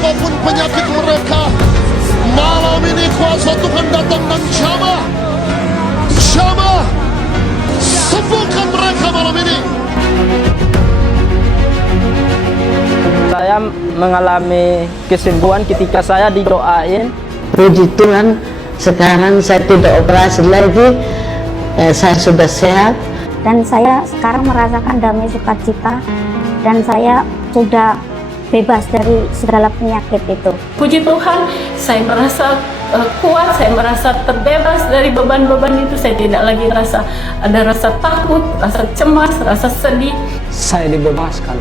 apapun penyakit mereka, malam ini kuasa Tuhan datang dan jamah, sembuhkan mereka malam ini. Saya mengalami kesembuhan ketika saya didoain. Puji Tuhan, sekarang saya tidak operasi lagi, saya sudah sehat. Dan saya sekarang merasakan damai sukacita, dan saya sudah bebas dari segala penyakit itu. Puji Tuhan, saya merasa kuat, saya merasa terbebas dari beban-beban itu. Saya tidak lagi ada rasa takut, rasa cemas, rasa sedih. Saya dibebaskan.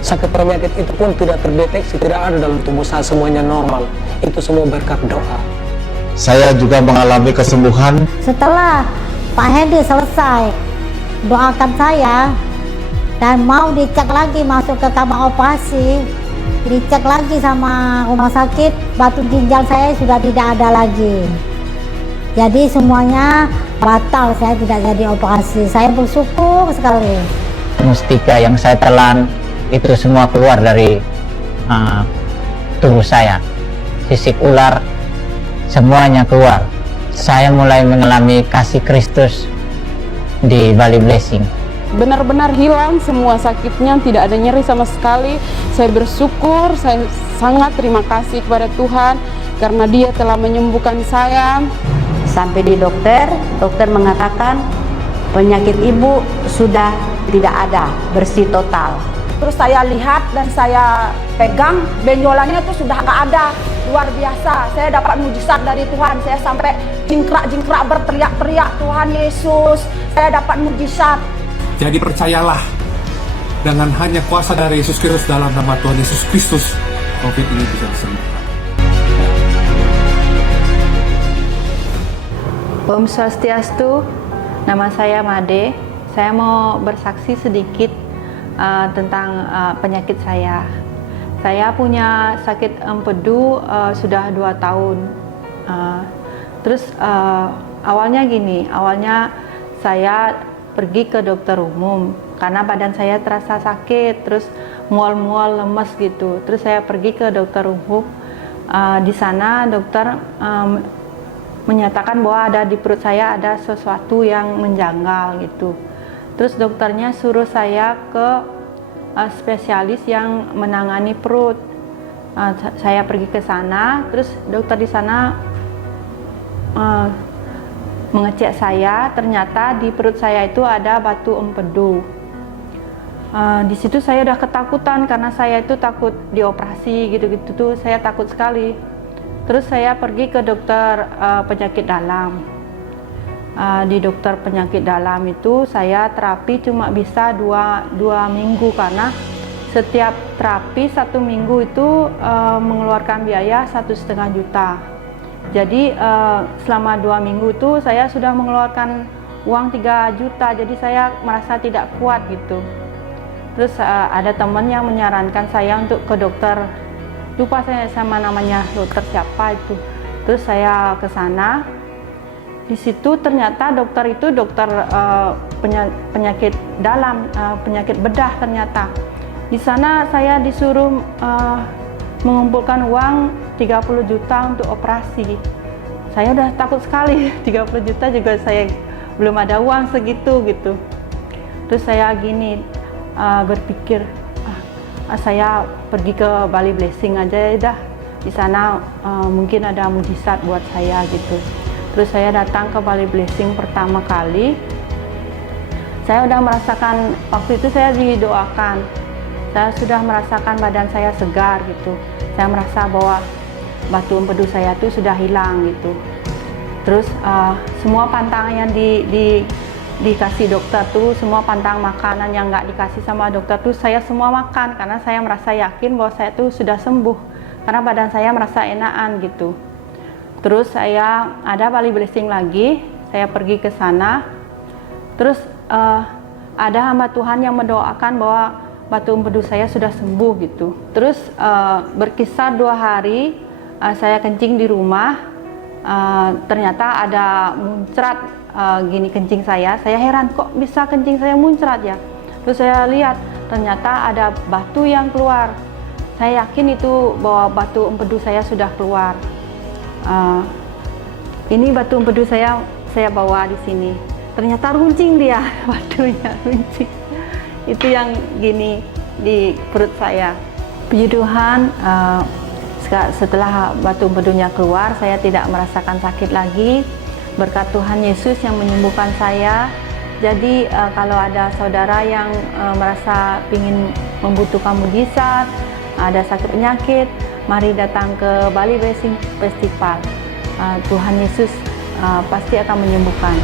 Sakit penyakit itu pun tidak terdeteksi, tidak ada dalam tubuh saya, semuanya normal. Itu semua berkat doa. Saya juga mengalami kesembuhan. Setelah Pak Hedi selesai doakan saya dan mau dicek lagi masuk ke kamar operasi, dicek lagi sama rumah sakit, batu ginjal saya sudah tidak ada lagi. Jadi semuanya batal, saya tidak jadi operasi. Saya bersyukur sekali. Mustika yang saya telan itu semua keluar dari tubuh saya. Sisik ular semuanya keluar. Saya mulai mengalami kasih Kristus di Bali Blessing. Benar-benar hilang semua sakitnya, tidak ada nyeri sama sekali. Saya bersyukur, saya sangat terima kasih kepada Tuhan karena Dia telah menyembuhkan saya. Sampai di dokter mengatakan penyakit ibu sudah tidak ada, bersih total. Terus saya lihat dan saya pegang, benjolannya tuh sudah nggak ada. Luar biasa, saya dapat mujizat dari Tuhan. Saya sampai jingkrak-jingkrak berteriak-teriak, Tuhan Yesus, saya dapat mujizat. Jadi percayalah, dengan hanya kuasa dari Yesus Kristus, dalam nama Tuhan Yesus Kristus, COVID ini bisa disembuhkan. Om Swastiastu, nama saya Made. Saya mau bersaksi sedikit tentang penyakit saya. Saya punya sakit empedu sudah 2 tahun. Terus awalnya gini, awalnya saya pergi ke dokter umum karena badan saya terasa sakit, terus mual-mual, lemes gitu. Terus saya pergi ke dokter umum. Di sana dokter menyatakan bahwa ada di perut saya ada sesuatu yang menjanggal gitu. Terus dokternya suruh saya ke spesialis yang menangani perut. Saya pergi ke sana, terus dokter di sana mengecek saya, ternyata di perut saya itu ada batu empedu. Di situ saya udah ketakutan karena saya itu takut dioperasi gitu-gitu tuh, saya takut sekali. Terus saya pergi ke dokter penyakit dalam. Di dokter penyakit dalam itu saya terapi cuma bisa dua minggu karena setiap terapi 1 minggu itu mengeluarkan biaya 1,5 juta. Jadi selama 2 minggu itu saya sudah mengeluarkan uang 3 juta, jadi saya merasa tidak kuat gitu. Terus ada teman yang menyarankan saya untuk ke dokter, lupa saya sama namanya dokter siapa itu. Terus saya ke sana. Di situ ternyata dokter itu dokter penyakit dalam, penyakit bedah ternyata. Di sana saya disuruh mengumpulkan uang 30 juta untuk operasi. Saya udah takut sekali, 30 juta juga saya belum ada uang segitu gitu. Terus saya gini berpikir, saya pergi ke Bali Blessing aja ya dah. Di sana mungkin ada mujizat buat saya gitu. Terus saya datang ke Bali Blessing pertama kali. Saya udah merasakan, waktu itu saya didoakan. Saya sudah merasakan badan saya segar gitu. Saya merasa bahwa batu empedu saya tuh sudah hilang gitu. Terus semua pantang yang dikasih dokter tuh, semua pantang makanan yang nggak dikasih sama dokter tuh saya semua makan karena saya merasa yakin bahwa saya tuh sudah sembuh karena badan saya merasa enakan gitu. Terus saya ada Bali Blessing lagi, saya pergi ke sana. Terus ada hamba Tuhan yang mendoakan bahwa batu empedu saya sudah sembuh gitu. Terus berkisar 2 hari saya kencing di rumah, ternyata ada muncrat gini kencing saya heran kok bisa kencing saya muncrat ya. Terus saya lihat ternyata ada batu yang keluar. Saya yakin itu bahwa batu empedu saya sudah keluar. Ini batu empedu saya bawa di sini. Ternyata runcing dia, batunya runcing. Itu yang gini di perut saya. Puji Tuhan, setelah batu empedunya keluar, saya tidak merasakan sakit lagi. Berkat Tuhan Yesus yang menyembuhkan saya. Jadi kalau ada saudara yang merasa ingin membutuhkan mujizat, ada sakit penyakit, mari datang ke Bali Blessing Festival. Tuhan Yesus pasti akan menyembuhkan.